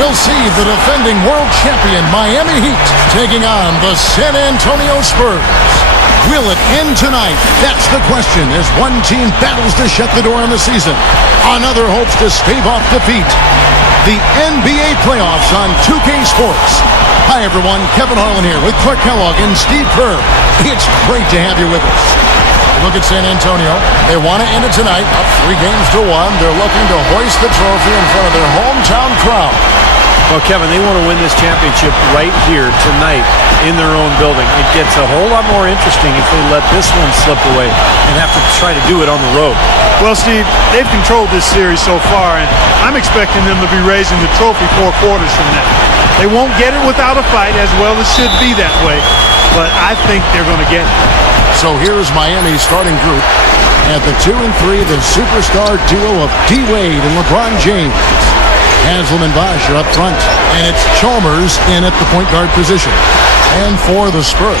we'll see the defending world champion Miami Heat taking on the San Antonio Spurs. Will it end tonight? That's the question as one team battles to shut the door on the season. Another hopes to stave off defeat. The NBA playoffs on 2K Sports. Hi everyone, Kevin Harlan here with Clark Kellogg and Steve Kerr. It's great to have you with us. Look at San Antonio. They want to end it tonight, up 3-1. They're looking to hoist the trophy in front of their hometown crowd. Well, Kevin, they want to win this championship right here tonight in their own building. It gets a whole lot more interesting if they let this one slip away and have to try to do it on the road. Well, Steve, they've controlled this series so far, and I'm expecting them to be raising the trophy 4 quarters from now. They won't get it without a fight, as well as should be that way, but I think they're going to get it. So here's Miami's starting group. At the 2 and 3, the superstar duo of D-Wade and LeBron James. Haslam and Bosh are up front, and it's Chalmers in at the point guard position. And for the Spurs,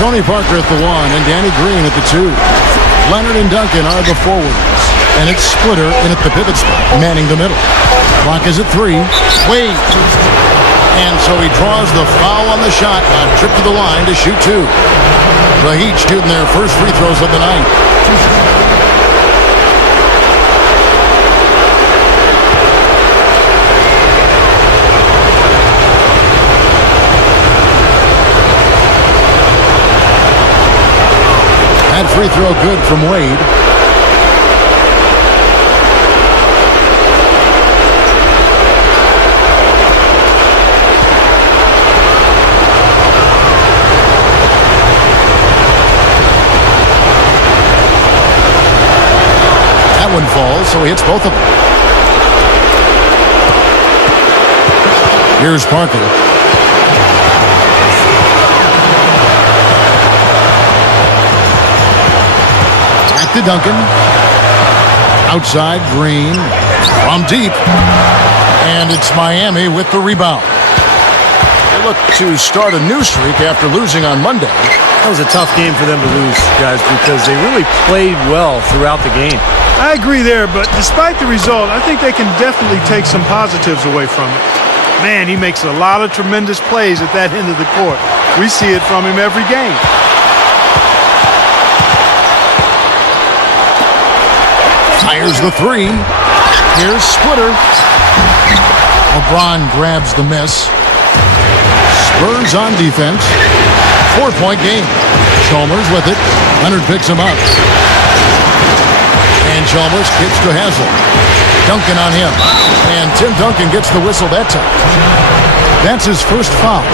Tony Parker at the 1 and Danny Green at the 2. Leonard and Duncan are the forwards, and it's Splitter in at the pivot spot, manning the middle. Clock is at 3. Wade. And so he draws the foul on the shot, a trip to the line to shoot 2. The Heat shooting their first free throws of the night. That free throw good from Wade. That one falls, so he hits both of them. Here's Parker. To Duncan. Outside, Green. From deep. And it's Miami with the rebound. They look to start a new streak after losing on Monday. That was a tough game for them to lose, guys, because they really played well throughout the game. I agree there, but despite the result, I think they can definitely take some positives away from it. Man, he makes a lot of tremendous plays at that end of the court. We see it from him every game. Fires the 3. Here's Splitter. LeBron grabs the miss. Spurs on defense. 4-point game. Chalmers with it. Leonard picks him up. And Chalmers kicks to Haslam. Duncan on him. And Tim Duncan gets the whistle that time. That's his first foul.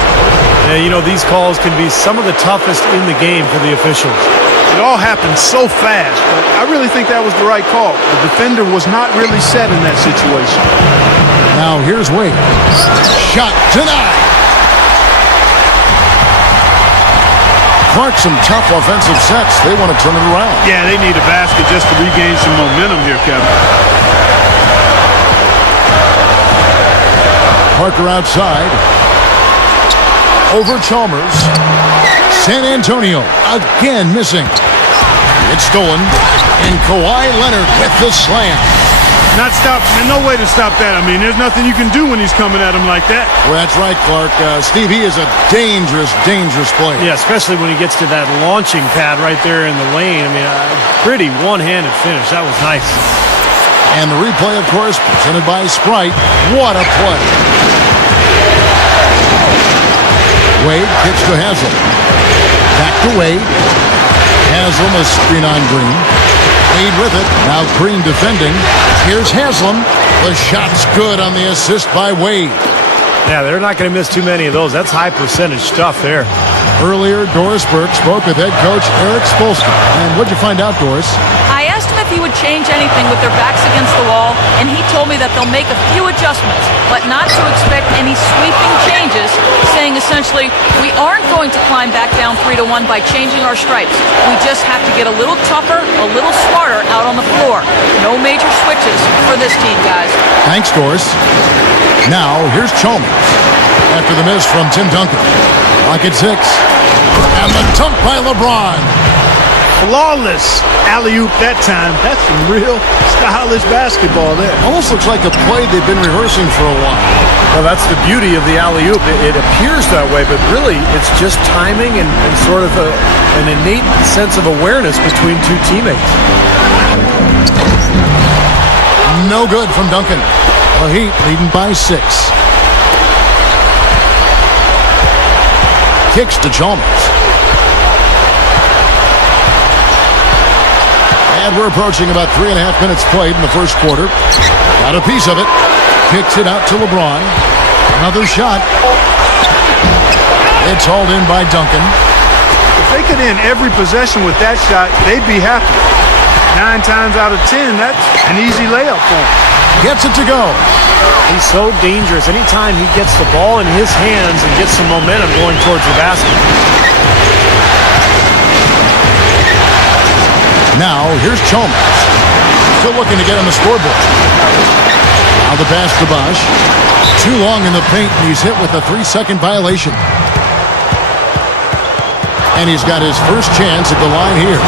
Yeah, you know, these calls can be some of the toughest in the game for the officials. It all happened so fast, but I really think that was the right call. The defender was not really set in that situation. Now here's Wade. Shot denied. Clark, some tough offensive sets. They want to turn it around. Yeah, they need a basket just to regain some momentum here, Kevin. Parker outside. Over Chalmers. San Antonio again missing. It's stolen. And Kawhi Leonard with the slam. Not stop. There's no way to stop that. I mean, there's nothing you can do when he's coming at him like that. Well, that's right, Clark. Steve, he is a dangerous, dangerous player. Yeah, especially when he gets to that launching pad right there in the lane. I mean, pretty one-handed finish. That was nice. And the replay, of course, presented by Sprite. What a play. Wade kicks to Haslam. Back to Wade. Haslam a screen on Green. Wade with it. Now Green defending. Here's Haslam. The shot's good on the assist by Wade. Yeah, they're not going to miss too many of those. That's high percentage stuff there. Earlier, Doris Burke spoke with head coach Eric Spoelstra. And what'd you find out, Doris? I asked him if he would change anything with their backs against the wall, and he told me that they'll make a few adjustments, but not to expect any sweeping changes, saying essentially, we aren't going to climb back down 3-1 by changing our stripes. We just have to get a little tougher, a little smarter out on the floor. No major switches for this team, guys. Thanks, Doris. Now, here's Chalmers. After the miss from Tim Duncan. Clock at 6. And the dunk by LeBron. Flawless alley-oop that time. That's some real stylish basketball there. Almost looks like a play they've been rehearsing for a while. Well, that's the beauty of the alley-oop. It appears that way, but really it's just timing and sort of an innate sense of awareness between two teammates. No good from Duncan. The Heat leading by 6. Kicks to Chalmers. And we're approaching about 3.5 minutes played in the first quarter. Got a piece of it. Kicks it out to LeBron. Another shot. It's hauled in by Duncan. If they could end every possession with that shot, they'd be happy. 9 times out of 10, that's an easy layup for him. Gets it to go. He's so dangerous. Anytime he gets the ball in his hands and gets some momentum going towards the basket. Now, here's Chalmers. Still looking to get on the scoreboard. Now the pass to Bosch. Too long in the paint, and he's hit with a 3-second violation. And he's got his first chance at the line here.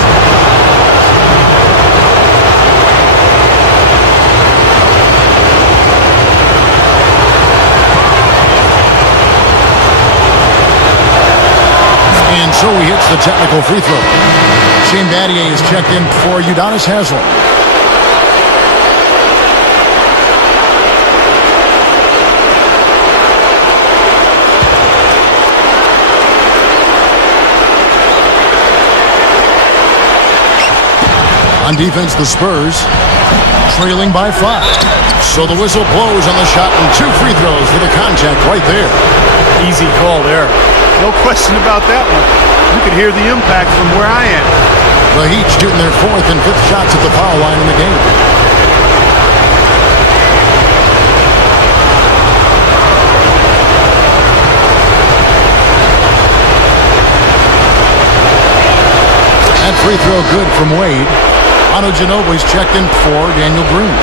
And so he hits the technical free throw. Shane Battier is checked in for Udonis Haslem. On defense, the Spurs trailing by 5. So the whistle blows on the shot and 2 free throws for the contact right there. Easy call there. No question about that one. You could hear the impact from where I am. The Heat shooting their 4th and 5th shots at the foul line in the game. That free throw good from Wade. Otto Ginobili's checked in for Daniel Green.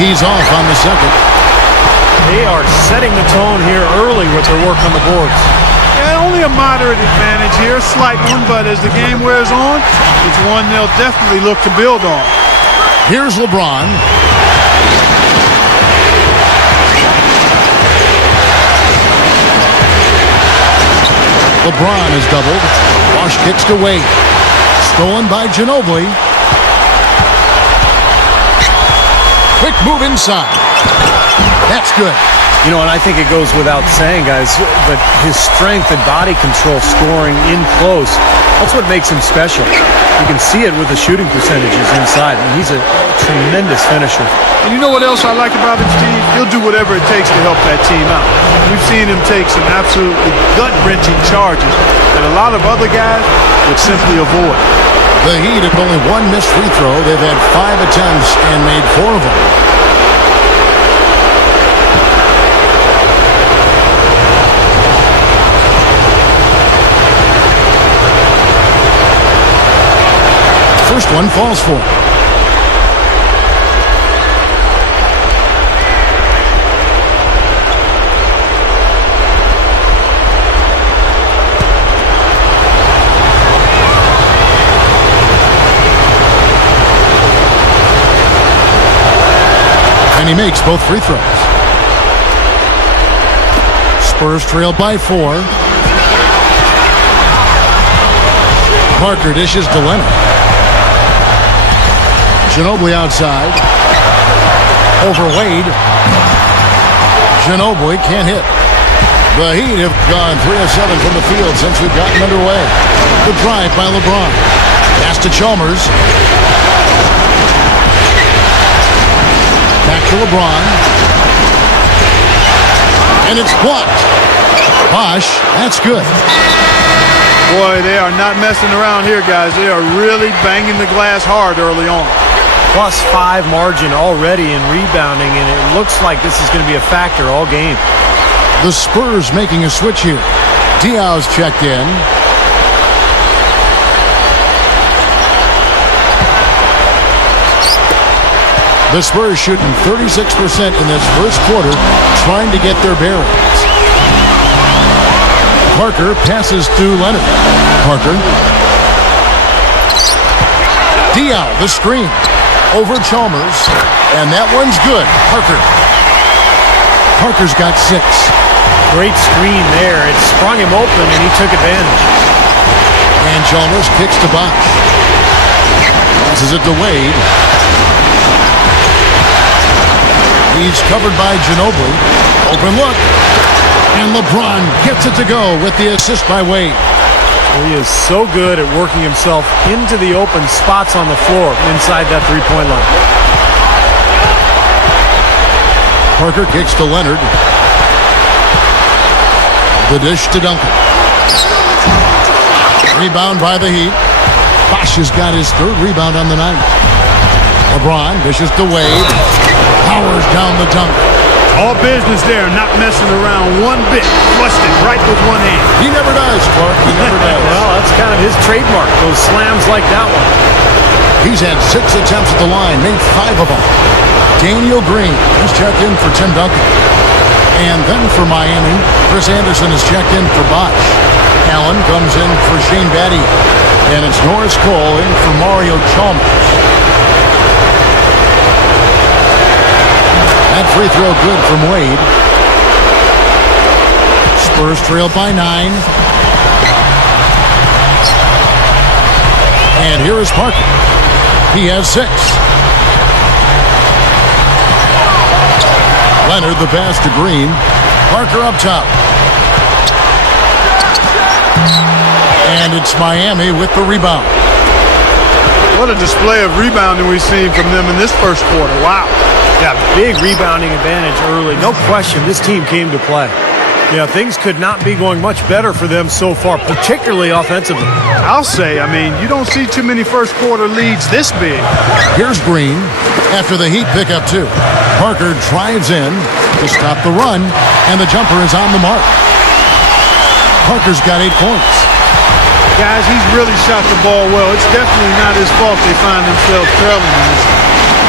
He's off on the second. They are setting the tone here early with their work on the boards. Yeah, only a moderate advantage here, a slight one, but as the game wears on, it's one they'll definitely look to build on. Here's LeBron. LeBron is doubled. Bosch kicks to Wade. Stolen by Ginobili. Quick move inside. That's good. You know, and I think it goes without saying, guys, but his strength and body control scoring in close, that's what makes him special. You can see it with the shooting percentages inside. I mean, he's a tremendous finisher. And you know what else I like about him, Steve? He'll do whatever it takes to help that team out. We've seen him take some absolutely gut-wrenching charges that a lot of other guys would simply avoid. The Heat have only 1 missed free throw. They've had 5 attempts and made 4 of them. First one falls for him. And he makes both free throws. Spurs trail by 4. Parker dishes to Leonard. Ginobili outside. Over Wade. Ginobili can't hit. The Heat have gone 3 of 7 from the field since we've gotten underway. The drive by LeBron. Pass to Chalmers. Back to LeBron. And it's blocked. Bosch, that's good. Boy, they are not messing around here, guys. They are really banging the glass hard early on. +5 margin already in rebounding, and it looks like this is going to be a factor all game. The Spurs making a switch here. Diaw's checked in. The Spurs shooting 36% in this first quarter, trying to get their bearings. Parker passes through Leonard. Parker. Diaw, the screen. Over Chalmers. And that one's good. Parker's got 6. Great screen there. It sprung him open, and he took advantage. And Chalmers kicks to Bosch. Passes it to Wade. He's covered by Ginobili. Open look. And LeBron gets it to go with the assist by Wade. He is so good at working himself into the open spots on the floor inside that three-point line. Parker kicks to Leonard. The dish to Duncan. Rebound by the Heat. Bosch has got his 3rd rebound on the night. LeBron dishes to Wade. Powers down the dunk. All business there, not messing around one bit. Flushed it right with one hand. He never does, Clark. He never does. Well, that's kind of his trademark, those slams like that one. He's had 6 attempts at the line, made 5 of them. Daniel Green has checked in for Tim Duncan. And then for Miami, Chris Anderson has checked in for Bosch. Allen comes in for Shane Battier. And it's Norris Cole in for Mario Chalmers. That free throw good from Wade. Spurs trail by 9. And here is Parker. He has 6. Leonard the pass to Green. Parker up top. And it's Miami with the rebound. What a display of rebounding we've seen from them in this first quarter. Wow. Yeah, big rebounding advantage early. No question, this team came to play. Yeah, things could not be going much better for them so far, particularly offensively. I'll say, you don't see too many first quarter leads this big. Here's Green after the Heat pick up 2. Parker drives in to stop the run, and the jumper is on the mark. Parker's got 8 points. Guys, he's really shot the ball well. It's definitely not his fault they find themselves trailing in this.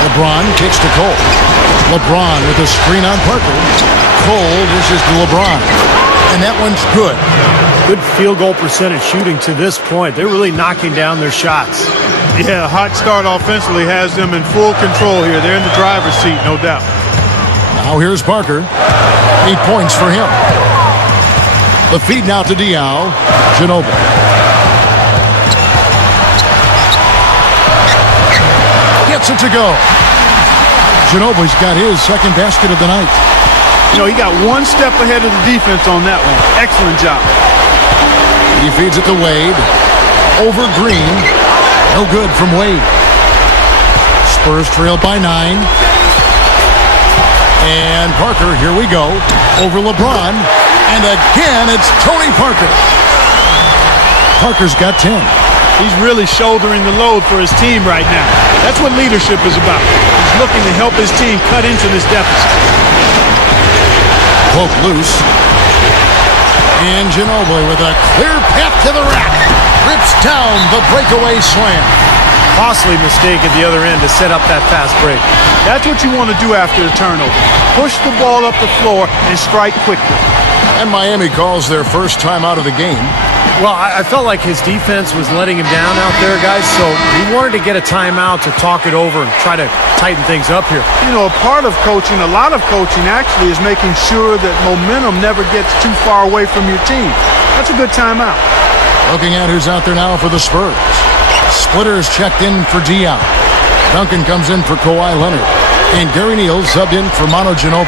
LeBron kicks to Cole. LeBron with a screen on Parker. Cole dishes to LeBron. And that one's good. Good field goal percentage shooting to this point. They're really knocking down their shots. Yeah, hot start offensively has them in full control here. They're in the driver's seat, no doubt. Now here's Parker. 8 points for him. The feed now to Diaw. Ginobili. Gets it to go. Ginobili's got his 2nd basket of the night. He got 1 step ahead of the defense on that one. Excellent job. He feeds it to Wade. Over Green. No good from Wade. Spurs trail by 9. And Parker, here we go. Over LeBron. And again, it's Tony Parker. Parker's got 10. He's really shouldering the load for his team right now. That's what leadership is about. He's looking to help his team cut into this deficit. Poke loose. And Ginobili with a clear path to the rack. Rips down the breakaway slam. Costly mistake at the other end to set up that fast break. That's what you want to do after a turnover. Push the ball up the floor and strike quickly. And Miami calls their first time out of the game. Well, I felt like his defense was letting him down out there, guys, so he wanted to get a timeout to talk it over and try to tighten things up here. A part of coaching, a lot of coaching actually, is making sure that momentum never gets too far away from your team. That's a good timeout. Looking at who's out there now for the Spurs. Splitters checked in for Diaw. Duncan comes in for Kawhi Leonard. And Gary Neal subbed in for Manu Ginobili.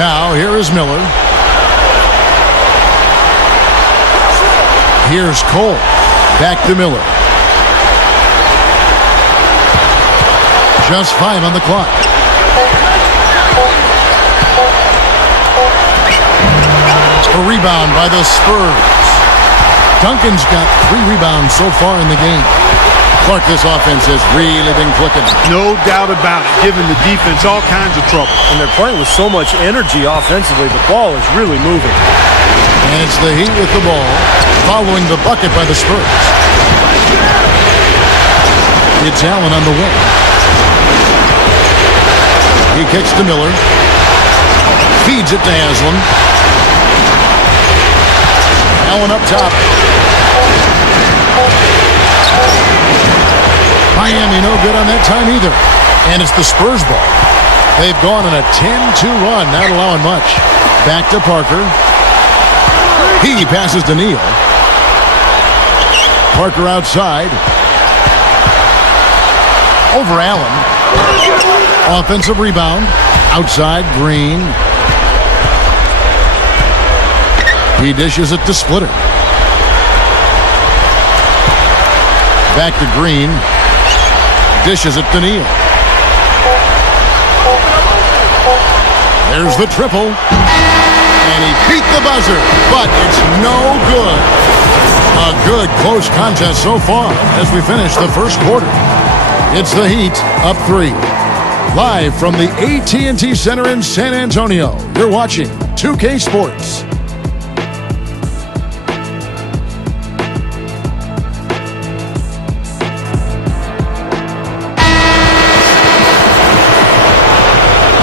Now, here is Miller. Here's Cole. Back to Miller. Just 5 on the clock. A rebound by the Spurs. Duncan's got 3 rebounds so far in the game. Clark, this offense has really been clicking. No doubt about it, giving the defense all kinds of trouble. And they're playing with so much energy offensively. The ball is really moving. And it's the Heat with the ball, following the bucket by the Spurs. It's Allen on the wing. He kicks to Miller. Feeds it to Haslam. Allen up top. Miami no good on that time either. And it's the Spurs ball. They've gone on a 10-2 run, not allowing much. Back to Parker. He passes to Neal. Parker outside. Over Allen. Offensive rebound. Outside, Green. He dishes it to Splitter. Back to Green. Dishes it to Neal. There's the triple. And he beat the buzzer, but it's no good. A good close contest so far as we finish the first quarter. It's the Heat up 3. Live from the AT&T Center in San Antonio, you're watching 2K Sports.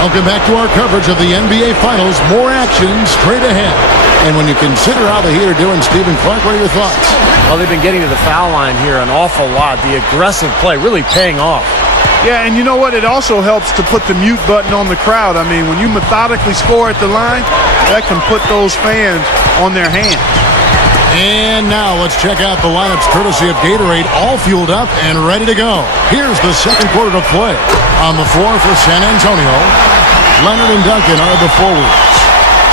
Welcome back to our coverage of the NBA Finals. More action straight ahead. And when you consider how the Heat are doing, Stephen Clark, what are your thoughts? Well, they've been getting to the foul line here an awful lot. The aggressive play really paying off. Yeah, and you know what? It also helps to put the mute button on the crowd. I mean, when you methodically score at the line, that can put those fans on their hands. And now let's check out the lineups courtesy of Gatorade, all fueled up and ready to go. Here's the second quarter to play. On the floor for San Antonio, Leonard and Duncan are the forwards.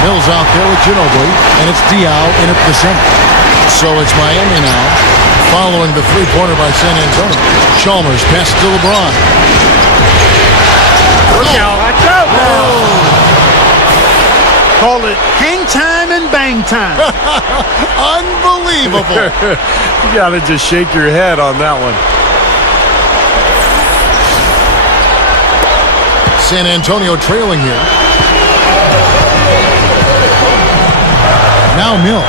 Mills out there with Ginobili, and it's Diaw in at the center. So it's Miami now, following the three-pointer by San Antonio. Chalmers passes to LeBron. Look out. Watch out. Call it hang time and bang time. Unbelievable. You got to just shake your head on that one. San Antonio trailing here. Now Mills.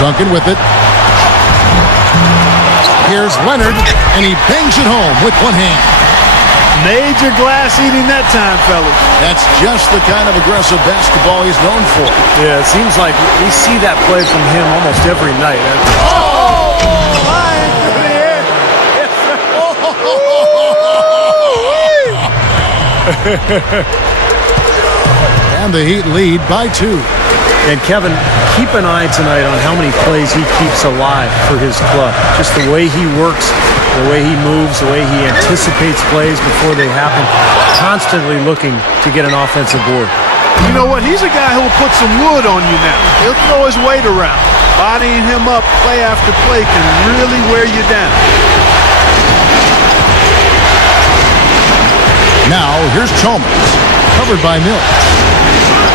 Duncan with it. Here's Leonard, and he bangs it home with one hand. Major glass eating that time, fellas. That's just the kind of aggressive basketball he's known for. Yeah, it seems like we see that play from him almost every night. And the Heat lead by 2. And Kevin, keep an eye tonight on how many plays he keeps alive for his club. Just the way he works, the way he moves, the way he anticipates plays before they happen. Constantly looking to get an offensive board. You know what? He's a guy who will put some wood on you now. He'll throw his weight around. Bodying him up play after play can really wear you down. Now, here's Chalmers, covered by Mills.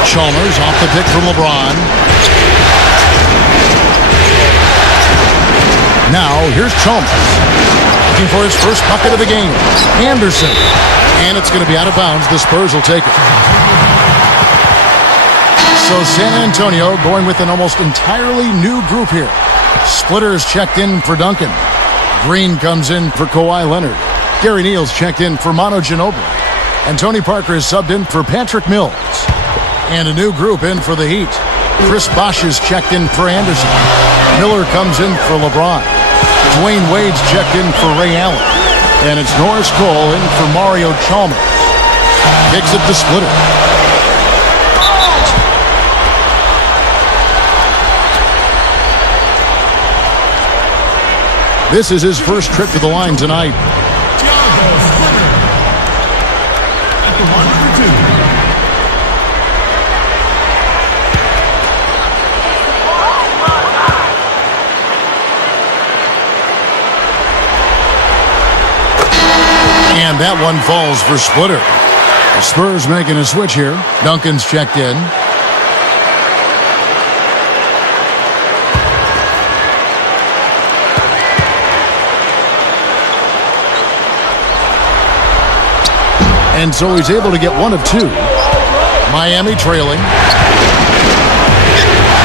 Chalmers off the pick from LeBron. Now, here's Chalmers, looking for his first bucket of the game. Anderson, and it's going to be out of bounds. The Spurs will take it. So San Antonio going with an almost entirely new group here. Splitter is checked in for Duncan. Green comes in for Kawhi Leonard. Gary Neal's checked in for Manu Ginobili. And Tony Parker is subbed in for Patrick Mills. And a new group in for the Heat. Chris Bosh is checked in for Anderson. Miller comes in for LeBron. Dwayne Wade's checked in for Ray Allen. And it's Norris Cole in for Mario Chalmers. Kicks it to Splitter. This is his first trip to the line tonight. And that one falls for Splitter. The Spurs making a switch here. Duncan's checked in. And so he's able to get one of 2. Miami trailing.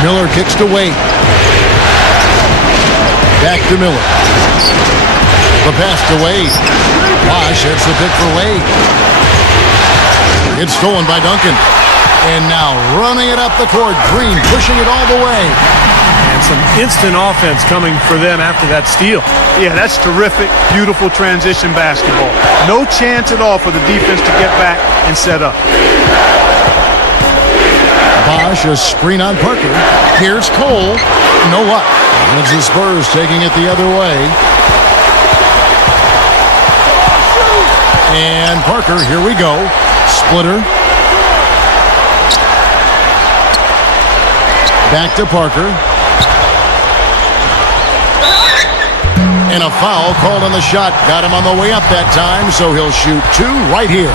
Miller kicks to Wade. Back to Miller. The pass to Wade. Bosch hits the pick for Wade. It's stolen by Duncan. And now running it up the court. Green pushing it all the way. And some instant offense coming for them after that steal. Yeah, that's terrific, beautiful transition basketball. No chance at all for the defense to get back and set up. Bosch, a screen on Parker. Here's Cole. No luck. It's the Spurs taking it the other way. And Parker, here we go. Splitter. Back to Parker. And a foul called on the shot. Got him on the way up that time, so he'll shoot two right here.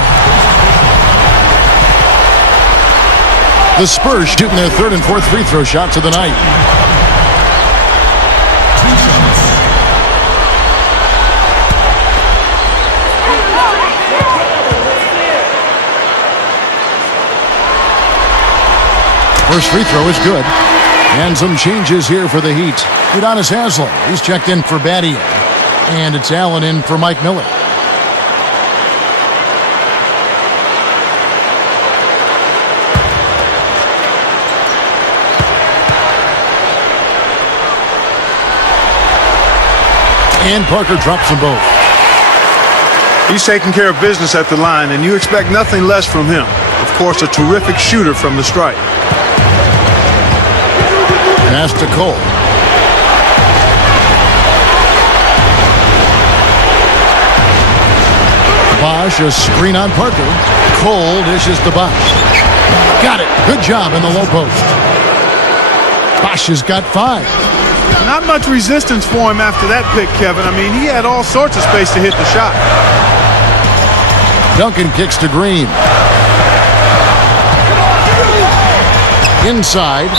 The Spurs shooting their third and fourth free throw shots of the night. First free throw is good. And some changes here for the Heat. Udonis Haslem, he's checked in for Badia. And it's Allen in for Mike Miller. And Parker drops them both. He's taking care of business at the line, and you expect nothing less from him. Of course, a terrific shooter from the stripe. Pass to Cole. Bosch, a screen on Parker. Cole dishes to Bosch. Got it. Good job in the low post. Bosch has got 5. Not much resistance for him after that pick, Kevin. I mean, he had all sorts of space to hit the shot. Duncan kicks to Green. Inside.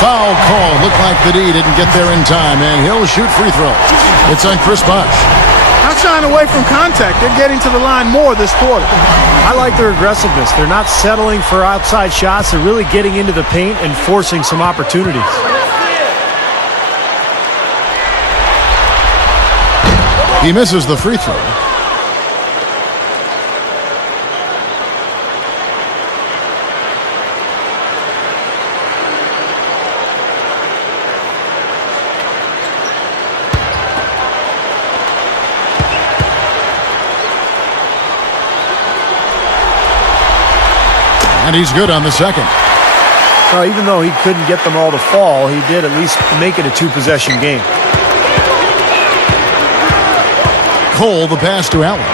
Foul call. Looked like the D didn't get there in time, and he'll shoot free throws. It's on Chris Bosch. Not shying away from contact. They're getting to the line more this quarter. I like their aggressiveness. They're not settling for outside shots. They're really getting into the paint and forcing some opportunities. He misses the free throw. And he's good on the second. Well, even though he couldn't get them all to fall, he did at least make it a two-possession game. Cole, the pass to Allen.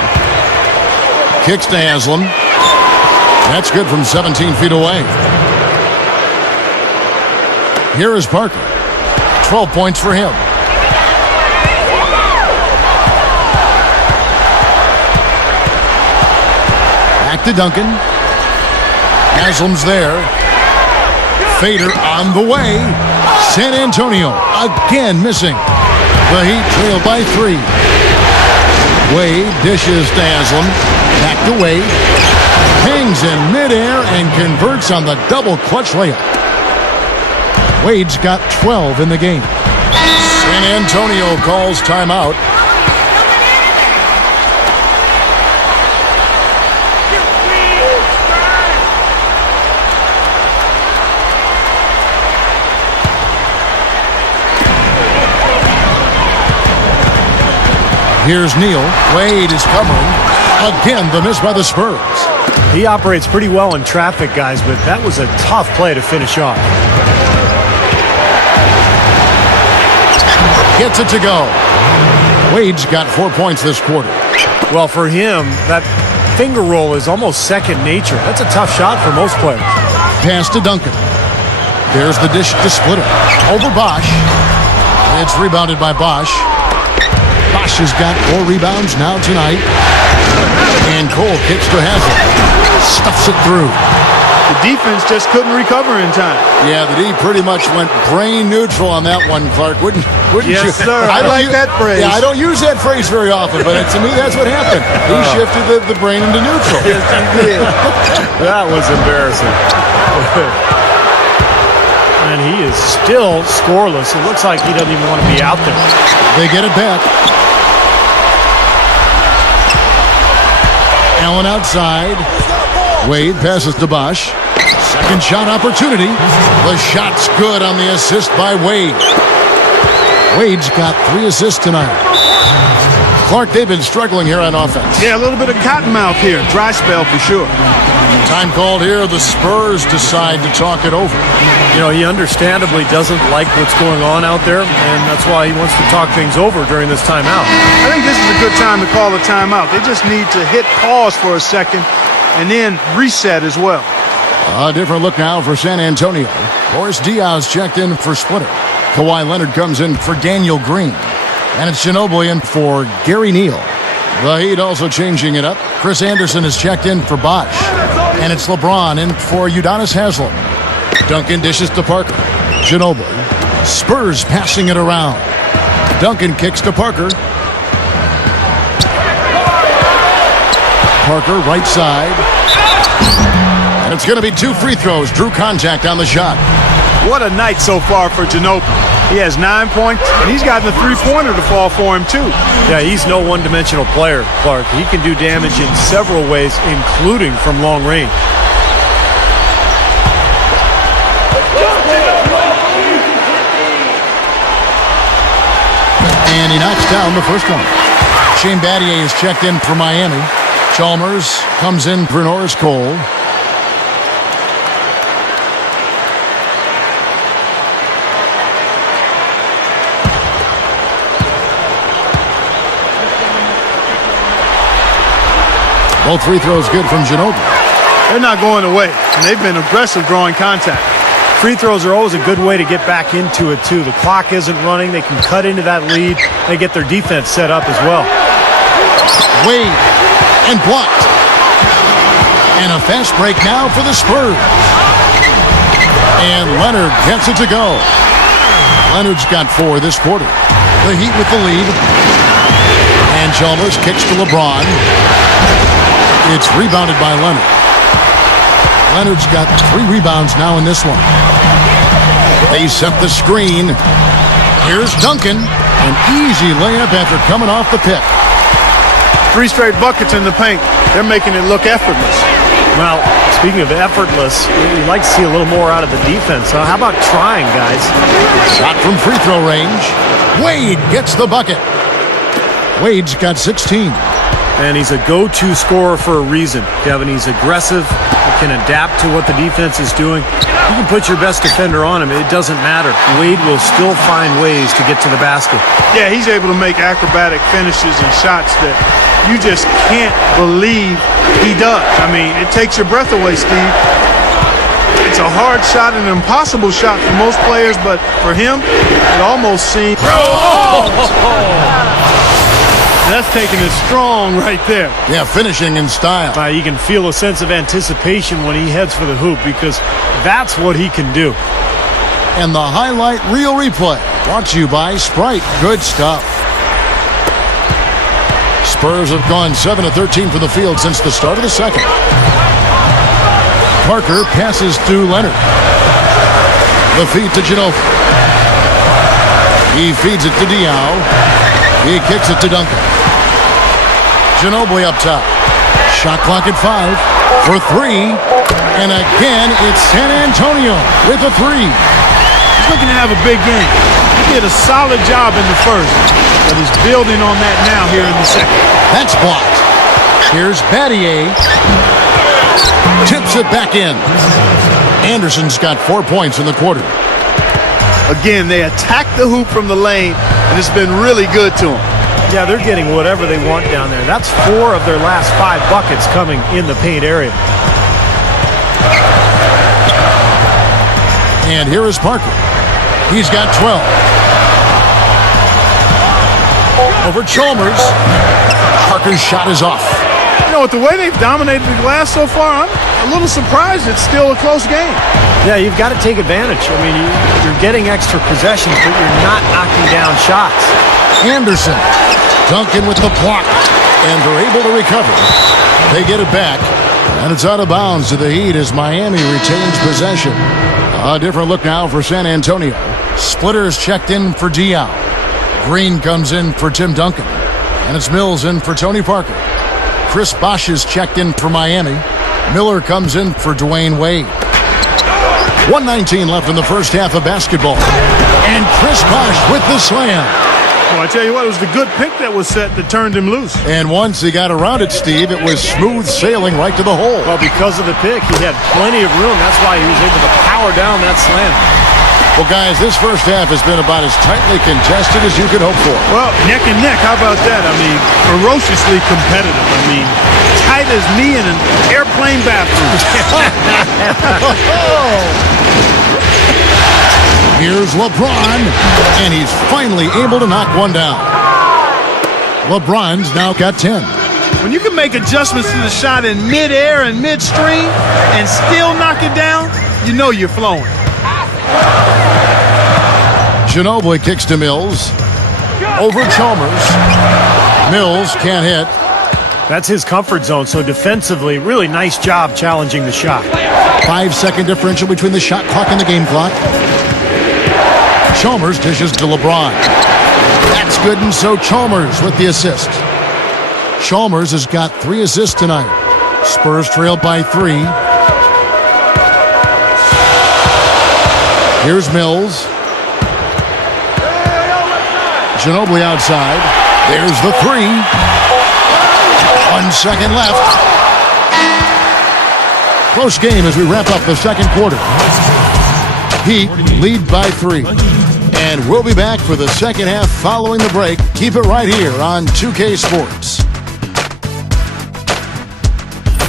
Kicks to Haslem. That's good from 17 feet away. Here is Parker. 12 points for him. Back to Duncan. Haslem's there. Fader on the way. San Antonio again missing. The Heat trail by 3. Wade dishes to Haslem. Back to Wade. Hangs in midair and converts on the double clutch layup. Wade's got 12 in the game. San Antonio calls timeout. Here's Neal. Wade is covering. Again, the miss by the Spurs. He operates pretty well in traffic, guys, but that was a tough play to finish off. Gets it to go. Wade's got 4 points this quarter. Well, for him, that finger roll is almost second nature. That's a tough shot for most players. Pass to Duncan. There's the dish to Splitter. Over Bosch. It's rebounded by Bosch. Bosch has got 4 rebounds now tonight. And Cole kicks to Haslem. Stuffs it through. The defense just couldn't recover in time. Yeah, the D pretty much went brain neutral on that one, Clark. Wouldn't you? Yes, sir. I like that phrase. Yeah, I don't use that phrase very often, but to me, that's what happened. He shifted the brain into neutral. Yes, he did. That was embarrassing. And he is still scoreless. It looks like he doesn't even want to be out there. They get it back. Allen outside. Wade passes to Bosch. Second shot opportunity. The shot's good on the assist by Wade. Wade's got 3 assists tonight. Clark, they've been struggling here on offense. Yeah, a little bit of cottonmouth here. Dry spell for sure. Time called here. The Spurs decide to talk it over. You know, he understandably doesn't like what's going on out there, and that's why he wants to talk things over during this timeout. I think this is a good time to call a timeout. They just need to hit pause for a second and then reset as well. A different look now for San Antonio. Boris Diaz checked in for Splitter. Kawhi Leonard comes in for Daniel Green. And it's Ginobili in for Gary Neal. The Heat also changing it up. Chris Anderson has checked in for Bosch. And it's LeBron in for Udonis Haslem. Duncan dishes to Parker. Ginobili. Spurs passing it around. Duncan kicks to Parker. Parker right side. And it's going to be 2 free throws. Drew contact on the shot. What a night so far for Ginobili. He has 9 points, and he's gotten a 3-pointer to fall for him, too. Yeah, he's no one-dimensional player, Clark. He can do damage in several ways, including from long range. And he knocks down the first one. Shane Battier is checked in for Miami. Chalmers comes in for Norris Cole. Both free throws good from Ginobili. They're not going away, and they've been aggressive drawing contact. Free throws are always a good way to get back into it, too. The clock isn't running. They can cut into that lead. They get their defense set up as well. Wade, and blocked. And a fast break now for the Spurs. And Leonard gets it to go. Leonard's got 4 this quarter. The Heat with the lead. And Chalmers kicks to LeBron. It's rebounded by Leonard. Leonard's got 3 rebounds now in this one. They set the screen. Here's Duncan. An easy layup after coming off the pick. 3 straight buckets in the paint. They're making it look effortless. Well, speaking of effortless, you'd like to see a little more out of the defense. Huh? How about trying, guys? Shot from free throw range. Wade gets the bucket. Wade's got 16. And he's a go-to scorer for a reason, Kevin. He's aggressive. He can adapt to what the defense is doing. You can put your best defender on him. It doesn't matter. Wade will still find ways to get to the basket. Yeah, he's able to make acrobatic finishes and shots that you just can't believe he does. I mean, it takes your breath away, Steve. It's a hard shot, an impossible shot for most players, but for him, it almost seems... That's taking it strong right there. Yeah, finishing in style. You can feel a sense of anticipation when he heads for the hoop because that's what he can do. And the highlight reel replay brought to you by Sprite. Good stuff. Spurs have gone 7 of 13 from the field since the start of the second. Parker passes to Leonard. The feed to Ginobili. He feeds it to Diaw. He kicks it to Duncan. Ginobili up top. Shot clock at 5 for 3. And again, it's San Antonio with a 3. He's looking to have a big game. He did a solid job in the first, but he's building on that now here in the second. That's blocked. Here's Battier. Tips it back in. Anderson's got 4 points in the quarter. Again, they attack the hoop from the lane, and it's been really good to them. Yeah, they're getting whatever they want down there. That's 4 of their last 5 buckets coming in the paint area. And here is Parker. He's got 12. Over Chalmers. Parker's shot is off. You know, with the way they've dominated the glass so far, I'm a little surprised it's still a close game. Yeah, you've got to take advantage. I mean, you're getting extra possessions, but you're not knocking down shots. Anderson. Duncan with the block. And they're able to recover. They get it back. And it's out of bounds to the Heat as Miami retains possession. A different look now for San Antonio. Splitters checked in for Diaw. Green comes in for Tim Duncan. And it's Mills in for Tony Parker. Chris Bosh is checked in for Miami. Miller comes in for Dwayne Wade. 1:19 left in the first half of basketball. And Chris Bosh with the slam. Well, I tell you what, it was the good pick that was set that turned him loose. And once he got around it, Steve, it was smooth sailing right to the hole. Well, because of the pick, he had plenty of room. That's why he was able to power down that slam. Well, guys, this first half has been about as tightly contested as you could hope for. Well, neck and neck, how about that? I mean, ferociously competitive. I mean, tight as me in an airplane bathroom. Here's LeBron, and he's finally able to knock one down. LeBron's now got 10. When you can make adjustments to the shot in midair and midstream and still knock it down, you know you're flowing. Ginobili kicks to Mills. Over Chalmers. Mills can't hit. That's his comfort zone, so defensively, really nice job challenging the shot. 5-second differential between the shot clock and the game clock. Chalmers dishes to LeBron. That's good, and so Chalmers with the assist. Chalmers has got 3 assists tonight. Spurs trail by 3. Here's Mills. Ginobili outside. There's the 3. 1 second left. Close game as we wrap up the second quarter. Heat lead by 3. And we'll be back for the second half following the break. Keep it right here on 2K Sports.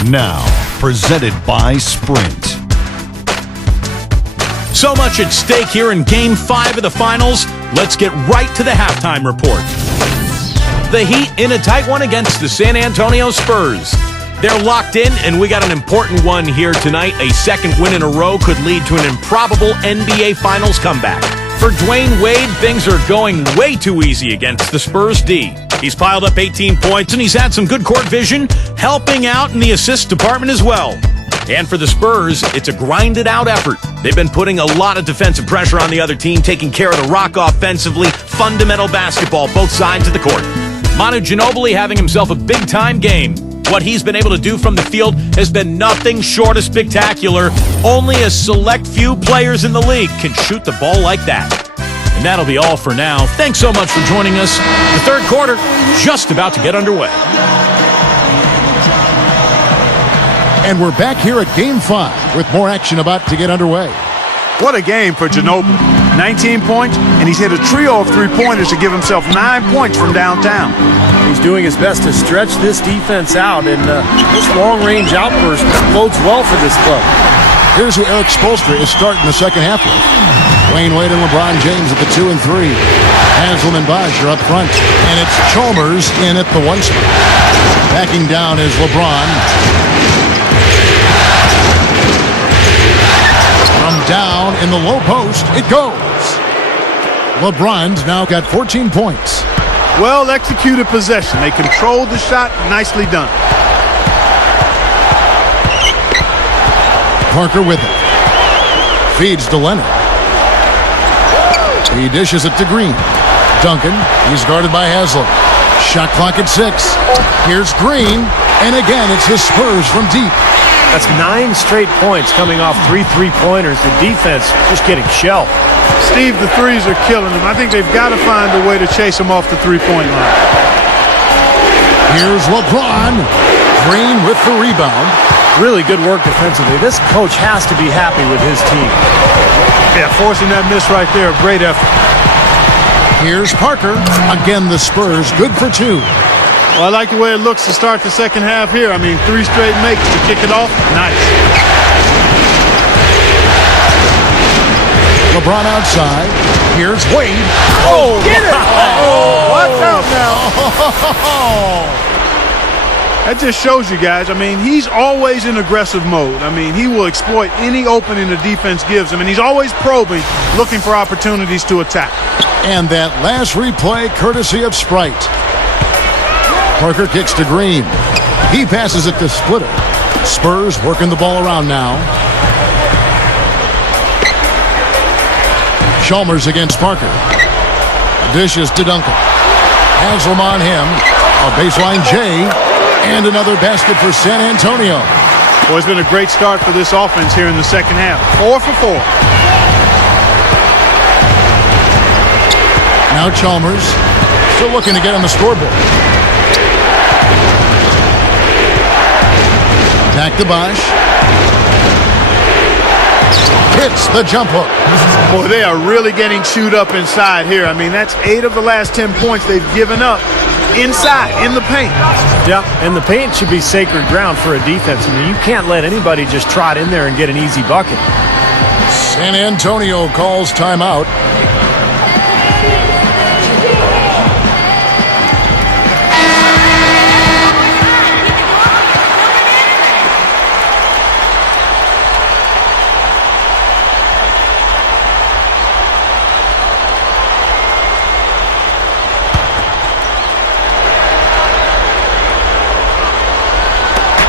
Now, presented by Sprint. So much at stake here in Game 5 of the Finals. Let's get right to the halftime report. The Heat in a tight one against the San Antonio Spurs. They're locked in, and we got an important one here tonight. A second win in a row could lead to an improbable NBA Finals comeback. For Dwayne Wade, things are going way too easy against the Spurs D. He's piled up 18 points, and he's had some good court vision, helping out in the assist department as well. And for the Spurs, it's a grinded-out effort. They've been putting a lot of defensive pressure on the other team, taking care of the rock offensively, fundamental basketball, both sides of the court. Manu Ginobili having himself a big-time game. What he's been able to do from the field has been nothing short of spectacular. Only a select few players in the league can shoot the ball like that. And that'll be all for now. Thanks so much for joining us. The third quarter just about to get underway. And we're back here at Game 5 with more action about to get underway. What a game for Ginobili. 19 points, and he's hit a trio of three-pointers to give himself 9 points from downtown. He's doing his best to stretch this defense out, and this long-range outburst bodes well for this club. Here's who Eric Spoelstra is starting the second half with. Dwayne Wade and LeBron James at the 2 and 3. Haslam and Bosh are up front, and it's Chalmers in at the 1 spot. Backing down is LeBron. From down in the low post, it goes. LeBron's now got 14 points. Well executed possession. They controlled the shot. Nicely done. Parker with it. Feeds to Leonard. He dishes it to Green. Duncan, he's guarded by Haslam. Shot clock at 6. Here's Green, and again it's the Spurs from deep. That's 9 straight points coming off 3 3-pointers. The defense just getting shelled. Steve, the threes are killing them. I think they've got to find a way to chase them off the three-point line. Here's LeBron. Green with the rebound. Really good work defensively. This coach has to be happy with his team. Yeah, forcing that miss right there. Great effort. Here's Parker. Again, the Spurs good for 2. Well, I like the way it looks to start the second half here. I mean, 3 straight makes to kick it off. Nice. LeBron outside. Here's Wade. Oh, get it! Oh, watch out now. That just shows you guys. I mean, he's always in aggressive mode. I mean, he will exploit any opening the defense gives him, and he's always probing, looking for opportunities to attack. And that last replay, courtesy of Sprite. Parker kicks to Green. He passes it to Splitter. Spurs working the ball around now. Chalmers against Parker. Dishes to Duncan. Haslam on him. A baseline J. And another basket for San Antonio. Well, it's been a great start for this offense here in the second half. 4 for 4. Now Chalmers still looking to get on the scoreboard. Back to Bosch. Hits the jump hook. Boy, they are really getting chewed up inside here. I mean, that's 8 of the last 10 points they've given up inside, in the paint. Yeah, and the paint should be sacred ground for a defense. I mean, you can't let anybody just trot in there and get an easy bucket. San Antonio calls timeout.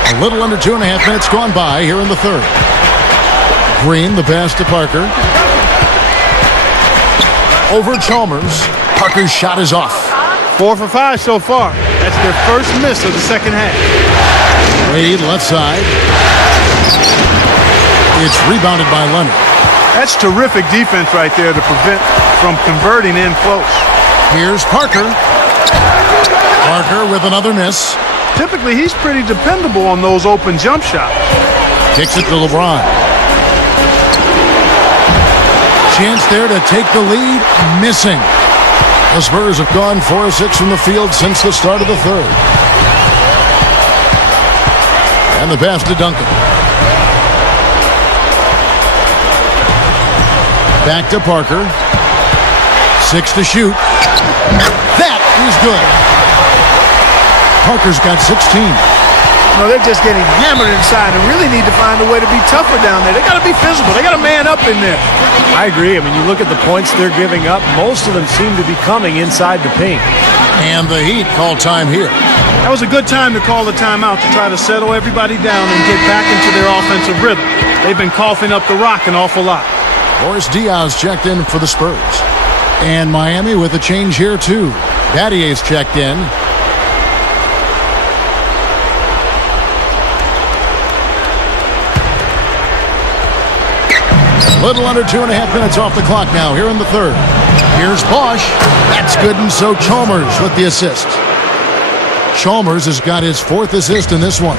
A little under 2.5 minutes gone by here in the third. Green, the pass to Parker. Over Chalmers. Parker's shot is off. 4 for 5 so far. That's their first miss of the second half. Wade, left side. It's rebounded by Leonard. That's terrific defense right there to prevent from converting in close. Here's Parker. Parker with another miss. Typically, he's pretty dependable on those open jump shots. Kicks it to LeBron. Chance there to take the lead. Missing. The Spurs have gone 4 of 6 from the field since the start of the third. And the pass to Duncan. Back to Parker. 6 to shoot. That is good. Parker's got 16. No, they're just getting hammered inside and really need to find a way to be tougher down there. They got to be physical. They got to man up in there. I agree. I mean, you look at the points they're giving up. Most of them seem to be coming inside the paint. And the Heat call time here. That was a good time to call the timeout to try to settle everybody down and get back into their offensive rhythm. They've been coughing up the rock an awful lot. Boris Diaz checked in for the Spurs. And Miami with a change here, too. Battier's checked in. Little under 2.5 minutes off the clock now here in the third. Here's Bosch. That's good, and so Chalmers with the assist. Chalmers has got his 4th assist in this one.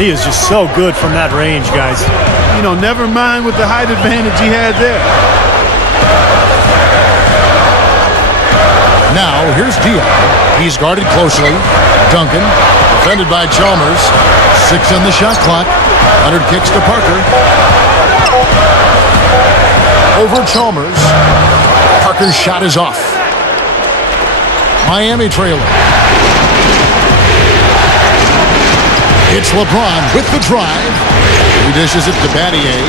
He is just so good from that range, guys. You know, never mind with the height advantage he had there. Now, here's Diaz. He's guarded closely. Duncan, defended by Chalmers. 6 on the shot clock. Leonard kicks to Parker. Over Chalmers. Parker's shot is off. Miami trailer. It's LeBron with the drive. He dishes it to Battier.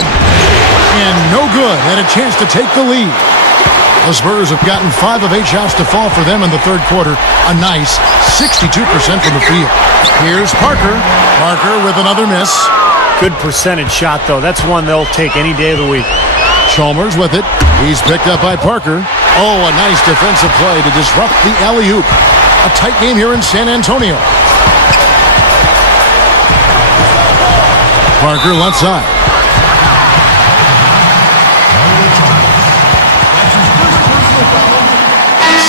And no good. And a chance to take the lead. The Spurs have gotten 5 of 8 shots to fall for them in the third quarter. A nice 62% from the field. Here's Parker. Parker with another miss. Good percentage shot, though. That's one they'll take any day of the week. Chalmers with it. He's picked up by Parker. Oh, a nice defensive play to disrupt the alley-oop. A tight game here in San Antonio. Parker left side.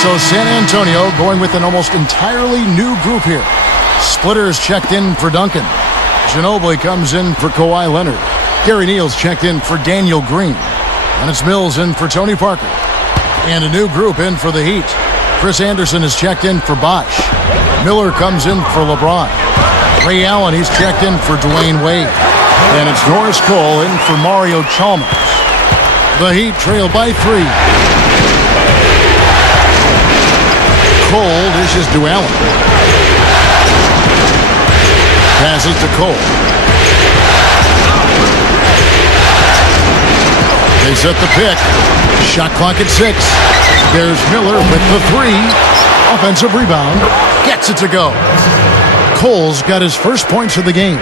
So San Antonio going with an almost entirely new group here. Splitters checked in for Duncan. Ginobili comes in for Kawhi Leonard. Gary Neal's checked in for Daniel Green. And it's Mills in for Tony Parker. And a new group in for the Heat. Chris Anderson is checked in for Bosch. Miller comes in for LeBron. Ray Allen, he's checked in for Dwayne Wade. And it's Norris Cole in for Mario Chalmers. The Heat trail by 3. Cole dishes to Allen. Passes to Cole. They set the pick. Shot clock at 6. There's Miller with the 3. Offensive rebound. Gets it to go. Cole's got his first points of the game.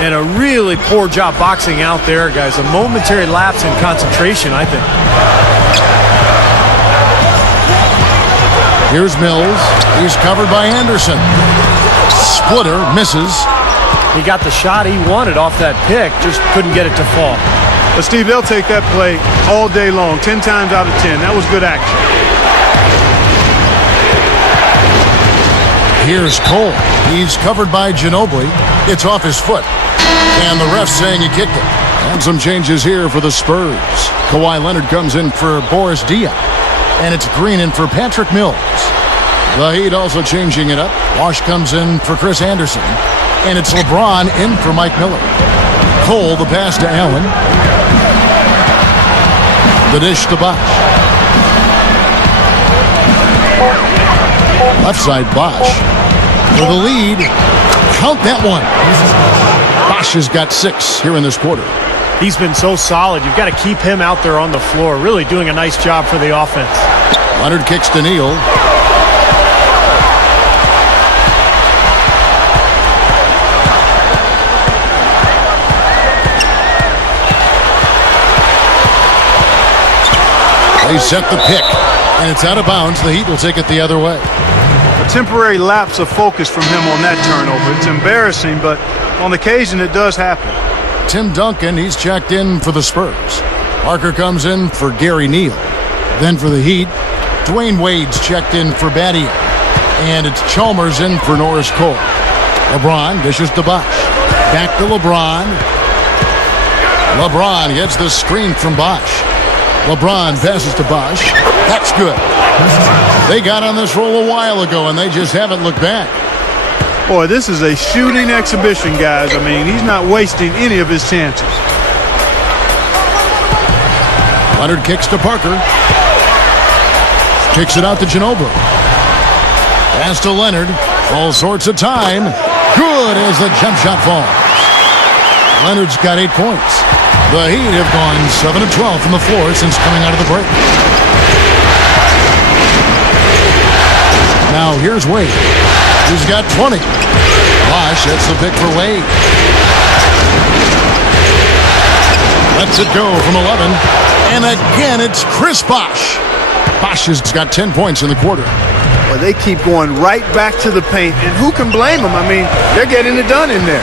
And a really poor job boxing out there, guys. A momentary lapse in concentration, I think. Here's Mills. He's covered by Anderson. Splitter misses. He got the shot he wanted off that pick, just couldn't get it to fall. But Steve, they'll take that play all day long, 10 times out of 10. That was good action. Here's Cole. He's covered by Ginobili. It's off his foot. And the ref saying he kicked it. And some changes here for the Spurs. Kawhi Leonard comes in for Boris Diaw. And it's Green in for Patrick Mills. The Heat also changing it up. Wash comes in for Chris Anderson. And it's LeBron in for Mike Miller. Cole, the pass to Allen. The dish to Bosh. Left side, Bosh. For the lead. Count that one. Bosh has got 6 here in this quarter. He's been so solid. You've got to keep him out there on the floor. Really doing a nice job for the offense. Leonard kicks to Neal. They set the pick, and it's out of bounds. The Heat will take it the other way. A temporary lapse of focus from him on that turnover. It's embarrassing, but on occasion it does happen. Tim Duncan, he's checked in for the Spurs. Parker comes in for Gary Neal. Then for the Heat, Dwayne Wade's checked in for Battier. And it's Chalmers in for Norris Cole. LeBron dishes to Bosh. Back to LeBron. LeBron gets the screen from Bosh. LeBron passes to Bosh. That's good. They got on this roll a while ago, and they just haven't looked back. Boy, this is a shooting exhibition, guys. I mean, he's not wasting any of his chances. Leonard kicks to Parker. Kicks it out to Ginobili. Pass to Leonard. All sorts of time. Good as the jump shot falls. Leonard's got 8 points. The Heat have gone 7 of 12 from the floor since coming out of the break. Now here's Wade. He's got 20. Bosh, that's the pick for Wade. Lets it go from 11. And again, it's Chris Bosh. Bosh has got 10 points in the quarter. Well, they keep going right back to the paint, and who can blame them? I mean, they're getting it done in there.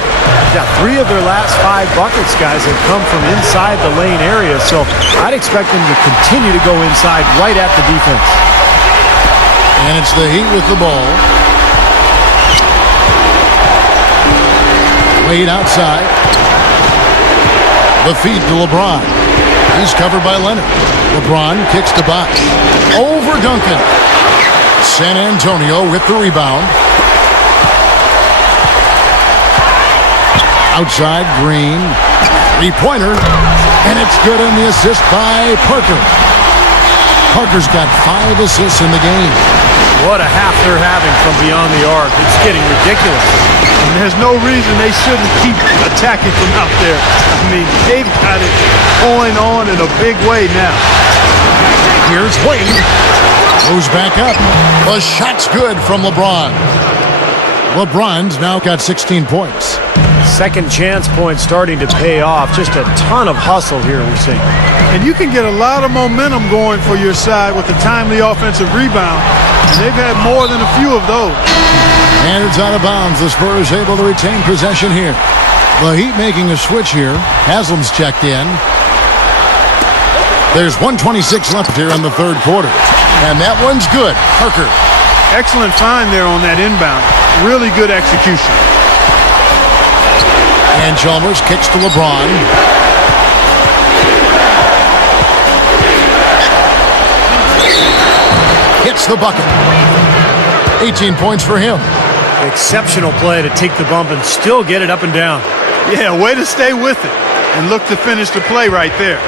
Yeah, 3 of their last 5 buckets, guys, have come from inside the lane area, so I'd expect them to continue to go inside right at the defense. And it's the Heat with the ball. Wade outside. The feed to LeBron. He's covered by Leonard. LeBron kicks to Bosh. Over Duncan. San Antonio with the rebound. Outside, Green. 3-pointer. And it's good on the assist by Parker. Parker's got 5 assists in the game. What a half they're having from beyond the arc. It's getting ridiculous. And there's no reason they shouldn't keep attacking from out there. I mean, they've got it going on in a big way now. Here's Wade. Goes back up. The shot's good from LeBron. LeBron's now got 16 points. Second chance points starting to pay off. Just a ton of hustle here we're seeing. And you can get a lot of momentum going for your side with a timely offensive rebound. And they've had more than a few of those. And it's out of bounds. The Spurs able to retain possession here. The Heat making a switch here. Haslam's checked in. There's 1:26 left here in the third quarter. And that one's good. Parker. Excellent find there on that inbound. Really good execution. And Chalmers kicks to LeBron. Hits the bucket. 18 points for him. Exceptional play to take the bump and still get it up and down. Yeah, way to stay with it and look to finish the play right there.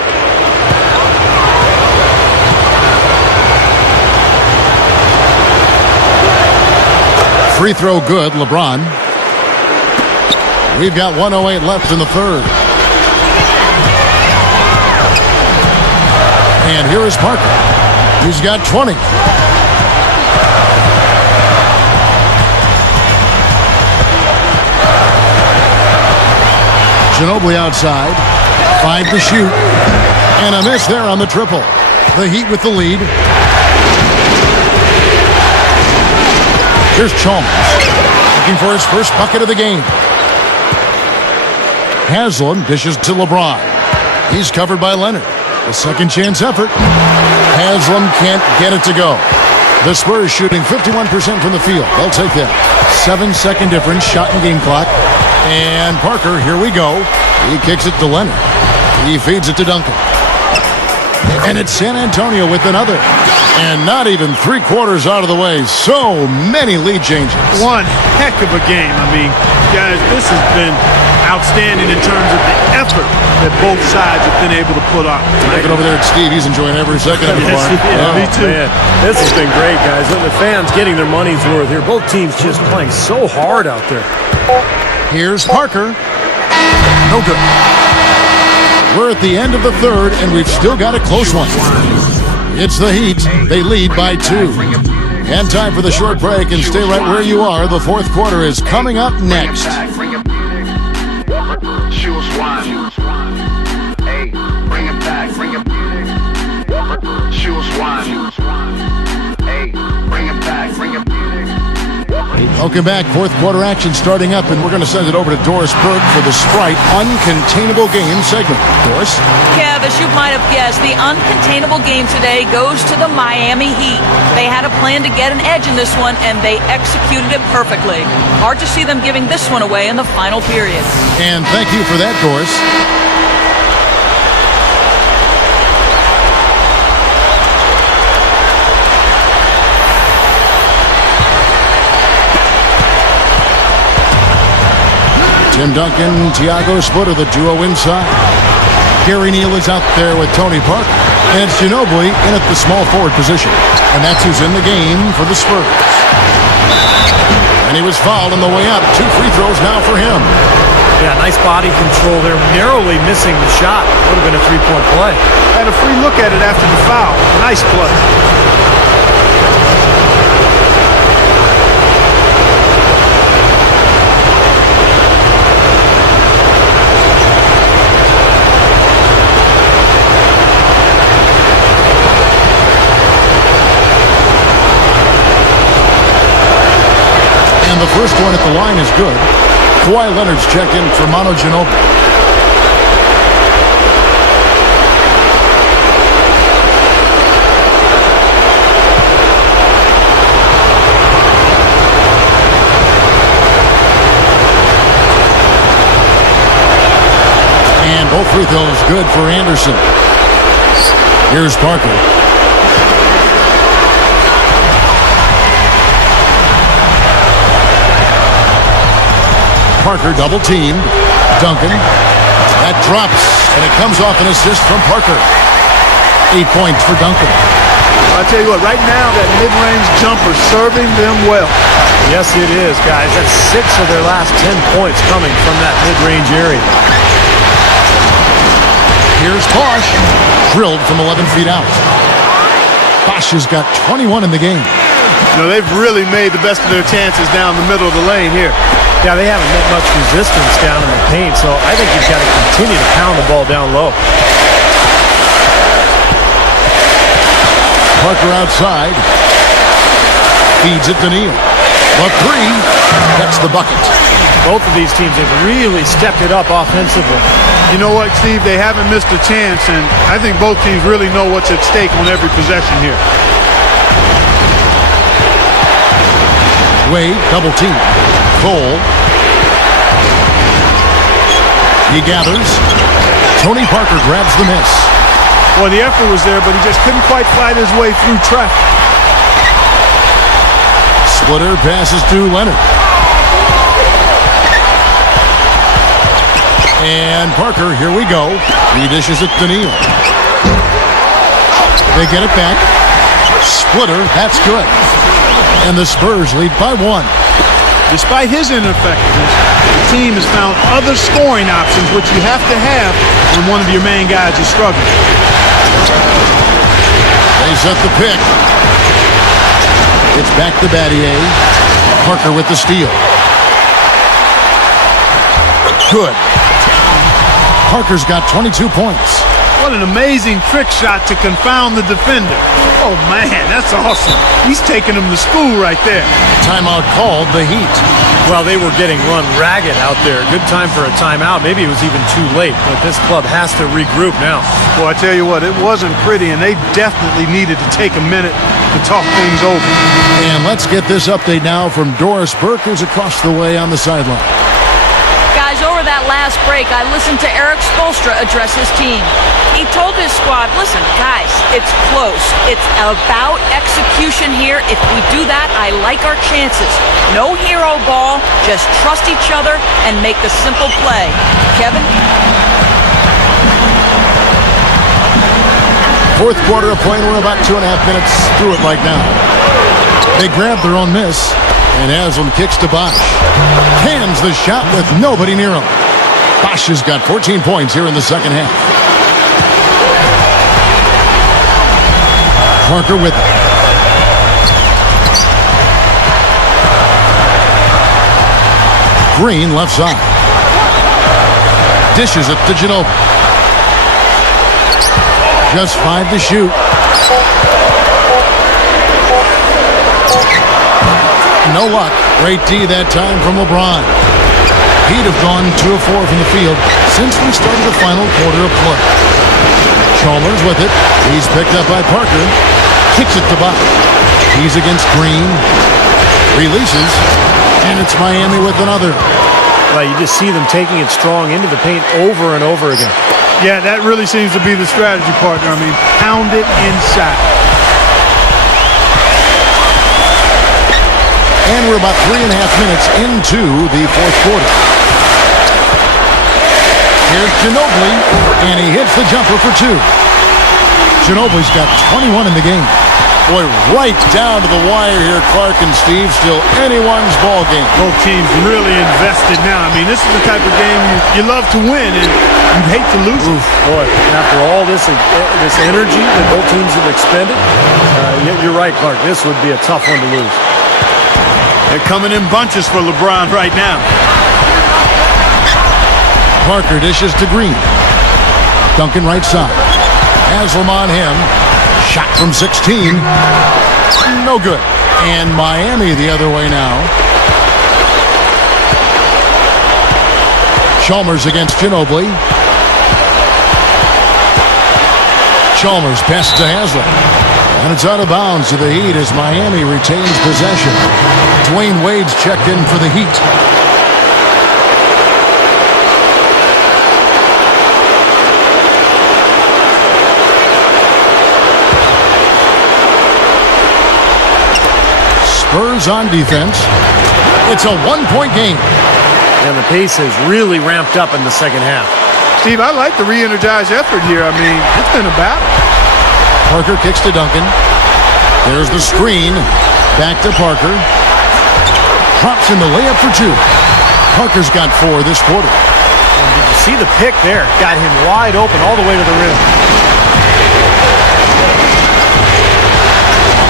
Free throw good, LeBron. We've got 1:08 left in the third. And here is Parker. He's got 20. Ginobili outside. 5 to shoot. And a miss there on the triple. The Heat with the lead. Here's Chalmers. looking for his first bucket of the game. Haslam dishes to LeBron. He's covered by Leonard. A second chance effort. Haslam can't get it to go. The Spurs shooting 51% from the field. They'll take that. 7-second difference, shot and game clock. And Parker, here we go. He kicks it to Leonard. He feeds it to Duncan. And it's San Antonio with another. And not even 3/4 out of the way. So many lead changes. One heck of a game. I mean, guys, this has been outstanding in terms of the effort that both sides have been able to put on. Looking over there at Steve, he's enjoying every second of it. Me too. Man, this has been great, guys. The fans getting their money's worth here. Both teams just playing so hard out there. Here's Parker. No good. We're at the end of the third, and we've still got a close one. It's the Heat. They lead by 2. And time for the short break, and stay right where you are. The fourth quarter is coming up next. Welcome back. Fourth quarter action starting up, and we're going to send it over to Doris Burke for the Sprite Uncontainable Game segment. Doris? Kev, as you might have guessed, the uncontainable game today goes to the Miami Heat. They had a plan to get an edge in this one, and they executed it perfectly. Hard to see them giving this one away in the final period. And thank you for that, Doris. Tim Duncan, Thiago Splitter, the duo inside. Gary Neal is out there with Tony Parker. And it's Ginobili in at the small forward position. And that's who's in the game for the Spurs. And he was fouled on the way up. 2 free throws now for him. Yeah, nice body control there. Narrowly missing the shot. Would have been a 3-point play. Had a free look at it after the foul. Nice play. And the first one at the line is good. Kawhi Leonard's checked in for Manu Ginobili. And both free throws good for Anderson. Here's Parker. Parker double-teamed. Duncan. That drops, and it comes off an assist from Parker. 8 points for Duncan. I'll tell you what, right now, that mid-range jumper serving them well. Yes, it is, guys. That's 6 of their last 10 points coming from that mid-range area. Here's Bosch. Drilled from 11 feet out. Bosch has got 21 in the game. You know, they've really made the best of their chances down the middle of the lane here. Yeah, they haven't met much resistance down in the paint, so I think you've got to continue to pound the ball down low. Parker outside. Feeds it to Neal. A 3. That's the bucket. Both of these teams have really stepped it up offensively. You know what, Steve? They haven't missed a chance, and I think both teams really know what's at stake on every possession here. Wade, double team. Cole. He gathers. Tony Parker grabs the miss. Well, the effort was there, but he just couldn't quite fight his way through traffic. Splitter passes to Leonard. And Parker, here we go. He dishes it to Neal. They get it back. Splitter, that's good. And the Spurs lead by 1. Despite his ineffectiveness, the team has found other scoring options, which you have to have when one of your main guys is struggling. They set the pick. It's back to Battier. Parker with the steal. Good. Parker's got 22 points. Well, What an amazing trick shot to confound the defender. Oh, man, that's awesome. He's taking them to school right there. Timeout called, the Heat. Well, they were getting run ragged out there. Good time for a timeout. Maybe it was even too late, but this club has to regroup now. Well, I tell you what, it wasn't pretty, and they definitely needed to take a minute to talk things over. And let's get this update now from Doris Burke, who's across the way on the sideline. Guys, over that last break, I listened to Eric Spoelstra address his team. He told his squad, listen, guys, it's close. It's about execution here. If we do that, I like our chances. No hero ball, just trust each other and make the simple play. Kevin? Fourth quarter of play, we're about 2.5 minutes through it like now. They grab their own miss, and Haslam kicks to Bosch. Cans the shot with nobody near him. Bosch has got 14 points here in the second half. Parker with it. Green left side. Dishes it to Ginobili. Just 5 to shoot. No luck. Great D that time from LeBron. He'd have gone 2 of 4 from the field since we started the final quarter of play. Chalmers with it. He's picked up by Parker. Kicks it to Buck. He's against Green. Releases. And it's Miami with another. Well, you just see them taking it strong into the paint over and over again. Yeah, that really seems to be the strategy, partner. I mean, pound it inside. And we're about 3.5 minutes into the fourth quarter. Here's Ginobili, and he hits the jumper for 2. Ginobili's got 21 in the game. Boy, right down to the wire here, Clark and Steve. Still anyone's ball game. Both teams really invested now. I mean, this is the type of game you love to win, and you'd hate to lose it. Boy, after all this energy that both teams have expended, you're right, Clark. This would be a tough one to lose. They're coming in bunches for LeBron right now. Parker dishes to Green. Duncan right side. Haslam on him. Shot from 16. No good. And Miami the other way now. Chalmers against Ginobili. Chalmers pass to Haslam. And it's out of bounds to the Heat as Miami retains possession. Dwayne Wade's checked in for the Heat. Spurs on defense. It's a 1-point game. And the pace has really ramped up in the second half. Steve, I like the re-energized effort here. I mean, it's been a battle. Parker kicks to Duncan. There's the screen. Back to Parker. Drops in the layup for 2. Parker's got 4 this quarter. And did you see the pick there? Got him wide open all the way to the rim.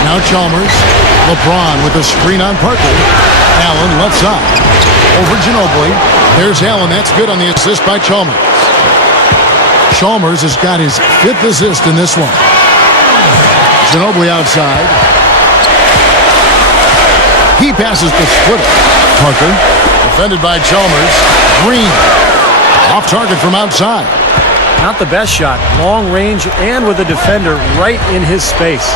Now Chalmers. LeBron with a screen on Parker. Allen left side. Over Ginobili. There's Allen. That's good on the assist by Chalmers. Chalmers has got his 5th assist in this one. Ginobili outside. He passes the splitter. Parker. Defended by Chalmers. Green. Off target from outside. Not the best shot. Long range and with a defender right in his space.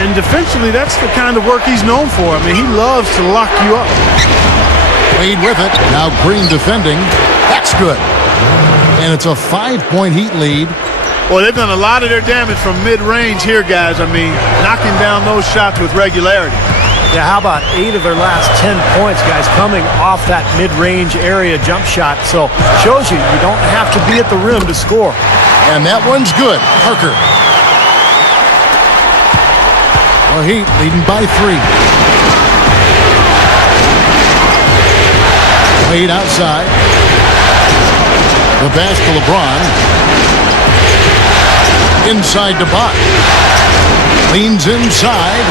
And defensively, that's the kind of work he's known for. I mean, he loves to lock you up. Wade with it. Now Green defending. That's good. And it's a 5-point Heat lead. Well, they've done a lot of their damage from mid-range here, guys. I mean, knocking down those shots with regularity. Yeah, how about 8 of their last 10 points, guys, coming off that mid-range area jump shot. So, shows you don't have to be at the rim to score. And that one's good. Parker. Well, Heat leading by 3. Wade outside. The pass to LeBron. Inside to Bach. Leans inside.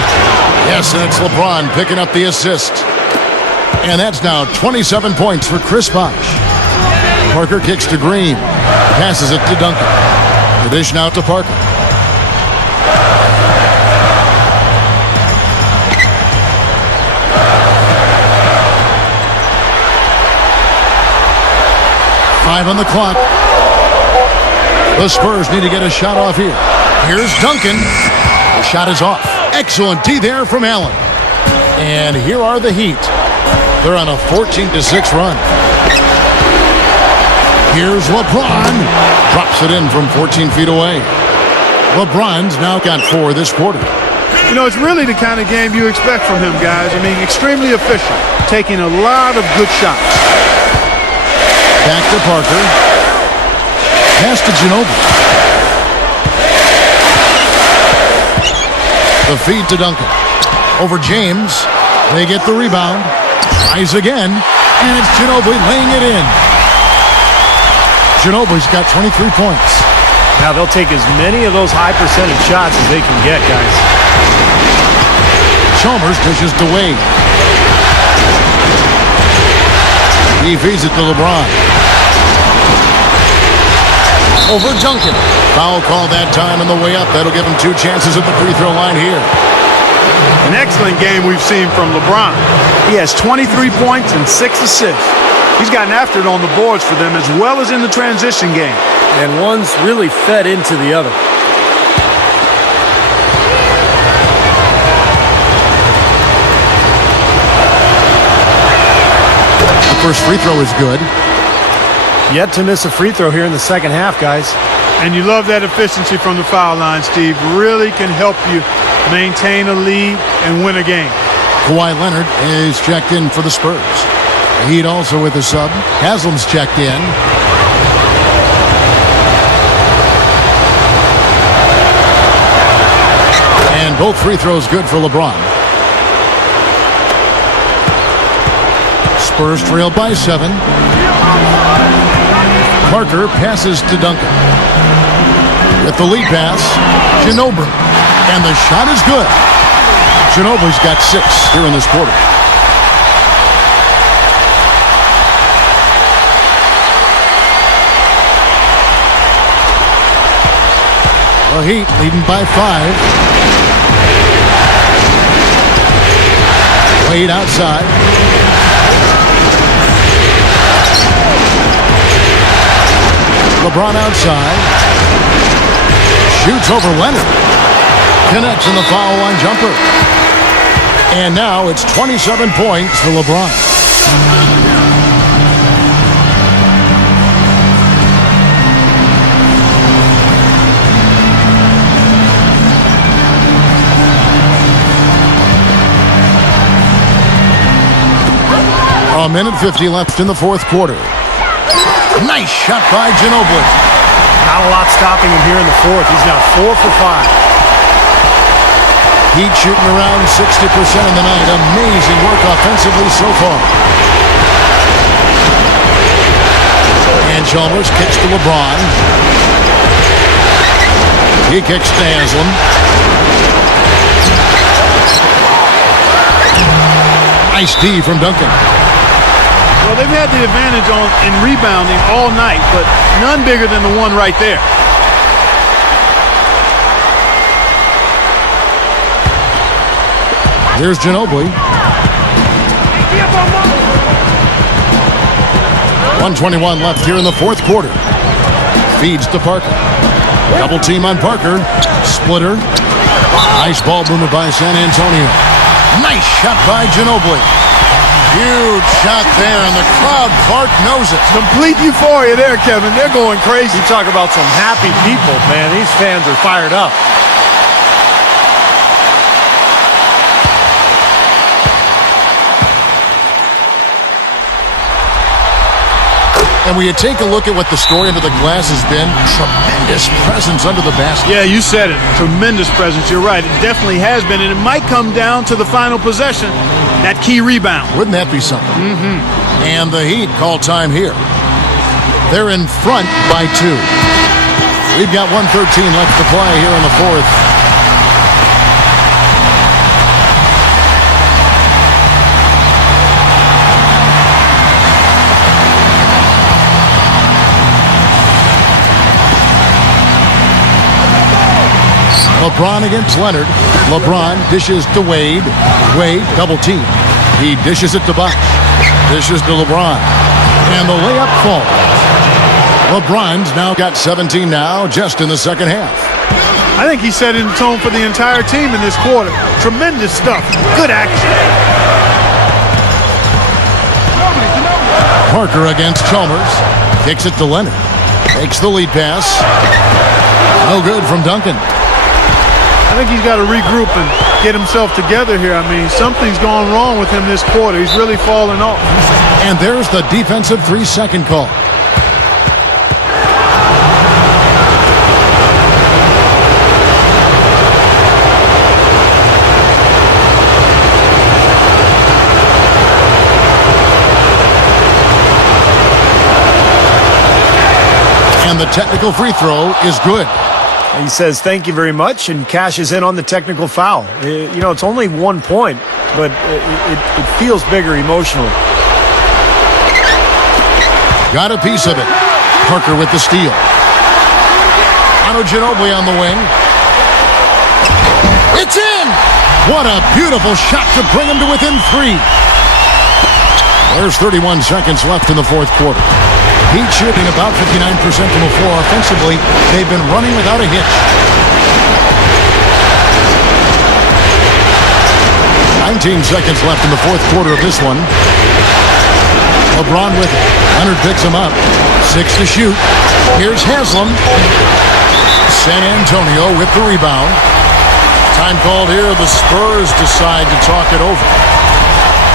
Yes, and it's LeBron picking up the assist. And that's now 27 points for Chris Bosh. Parker kicks to Green. Passes it to Duncan. The dish now to Parker. Five on the clock. The Spurs need to get a shot off here. Here's Duncan. The shot is off. Excellent D there from Allen. And here are the Heat. They're on a 14-6 run. Here's LeBron. Drops it in from 14 feet away. LeBron's now got 4 this quarter. You know, it's really the kind of game you expect from him, guys. I mean, extremely efficient, taking a lot of good shots. Back to Parker. Pass to Ginobili. The feed to Duncan. Over James. They get the rebound. Tries again. And it's Ginobili laying it in. Ginobili's got 23 points. Now they'll take as many of those high percentage shots as they can get, guys. Chalmers dishes to Wade. He feeds it to LeBron. Over Duncan. Foul call that time on the way up. That'll give him 2 chances at the free throw line here. An excellent game we've seen from LeBron. He has 23 points and 6 assists. He's gotten after it on the boards for them as well as in the transition game. And one's really fed into the other. The first free throw is good. Yet to miss a free throw here in the second half, guys. And you love that efficiency from the foul line, Steve. Really can help you maintain a lead and win a game. Kawhi Leonard is checked in for the Spurs. Heat also with a sub. Haslam's checked in. And both free throws good for LeBron. Spurs trail by 7. Parker passes to Duncan. With the lead pass, Ginobili. And the shot is good. Ginobili's got 6 here in this quarter. The Heat leading by 5. Wade outside. LeBron outside. Shoots over Leonard. Connects in the foul line jumper. And now it's 27 points for LeBron. A minute 50 left in the fourth quarter. Nice shot by Ginobili. Not a lot stopping him here in the fourth. He's now 4 for 5. Heat shooting around 60% of the night. Amazing work offensively so far. And Chalmers kicks to LeBron. He kicks to Haslam. Nice D from Duncan. Well, they've had the advantage in rebounding all night, but none bigger than the one right there. Here's Ginobili. 1:21 left here in the fourth quarter. Feeds to Parker. Double team on Parker. Splitter. Nice ball movement by San Antonio. Nice shot by Ginobili. Huge shot there, and the crowd, Clark, knows it. Complete euphoria there, Kevin. They're going crazy. You talk about some happy people, man. These fans are fired up. And when you take a look at what the story under the glass has been, tremendous presence under the basket. Yeah, you said it. Tremendous presence. You're right. It definitely has been, and it might come down to the final possession, that key rebound. Wouldn't that be something? Mm-hmm. And the Heat call time here. They're in front by 2. We've got 1:13 left to play here in the fourth. LeBron against Leonard. LeBron dishes to Wade. Wade double team. He dishes it to Bosh. Dishes to LeBron. And the layup falls. LeBron's now got 17 now just in the second half. I think he set in the tone for the entire team in this quarter. Tremendous stuff. Good action. Parker against Chalmers. Kicks it to Leonard. Takes the lead pass. No good from Duncan. I think he's got to regroup and get himself together here. I mean, something's gone wrong with him this quarter. He's really fallen off. And there's the defensive 3-second call. And the technical free throw is good. He says thank you very much and cashes in on the technical foul. You know, it's only 1 point, but it feels bigger emotionally. Got a piece of it. Parker with the steal. Ginobili on the wing. It's in! What a beautiful shot to bring him to within 3. There's 31 seconds left in the fourth quarter. Heat shooting about 59% from the floor. Offensively, they've been running without a hitch. 19 seconds left in the fourth quarter of this one. LeBron with it. Leonard picks him up. 6 to shoot. Here's Haslam. San Antonio with the rebound. Time called here. The Spurs decide to talk it over.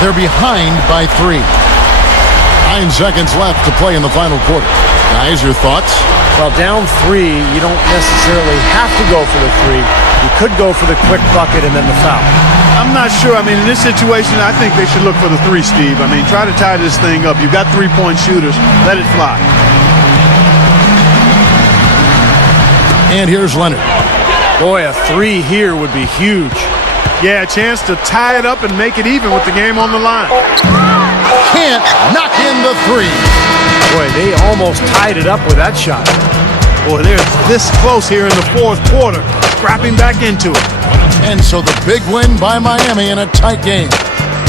They're behind by 3. 9 seconds left to play in the final quarter. Guys, your thoughts? Well, down 3, you don't necessarily have to go for the 3. You could go for the quick bucket and then the foul. I'm not sure. I mean, in this situation, I think they should look for the 3, Steve. I mean, try to tie this thing up. You've got 3-point shooters. Let it fly. And here's Leonard. Boy, a 3 here would be huge. Yeah, a chance to tie it up and make it even with the game on the line. Can't knock in the 3. Boy, they almost tied it up with that shot. Boy, they're this close here in the fourth quarter, scrapping back into it. And so the big win by Miami in a tight game.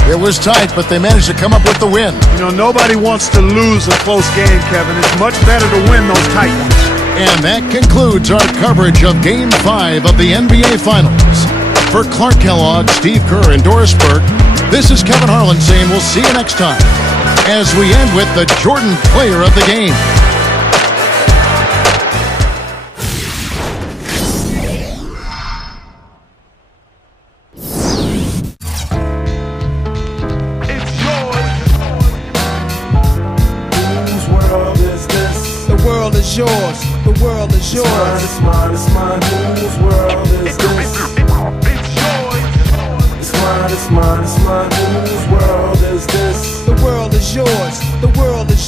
It was tight, but they managed to come up with the win. You know, nobody wants to lose a close game, Kevin. It's much better to win those tight ones. And that concludes our coverage of Game 5 of the NBA Finals. For Clark Kellogg, Steve Kerr, and Doris Burke, this is Kevin Harlan saying we'll see you next time as we end with the Jordan Player of the Game. It's yours. Whose world is this? The world is yours. The world is yours. It's mine, it's mine, it's mine. Whose world is this? It's mine, it's mine, it's mine. Whose world is this? The world is yours. The world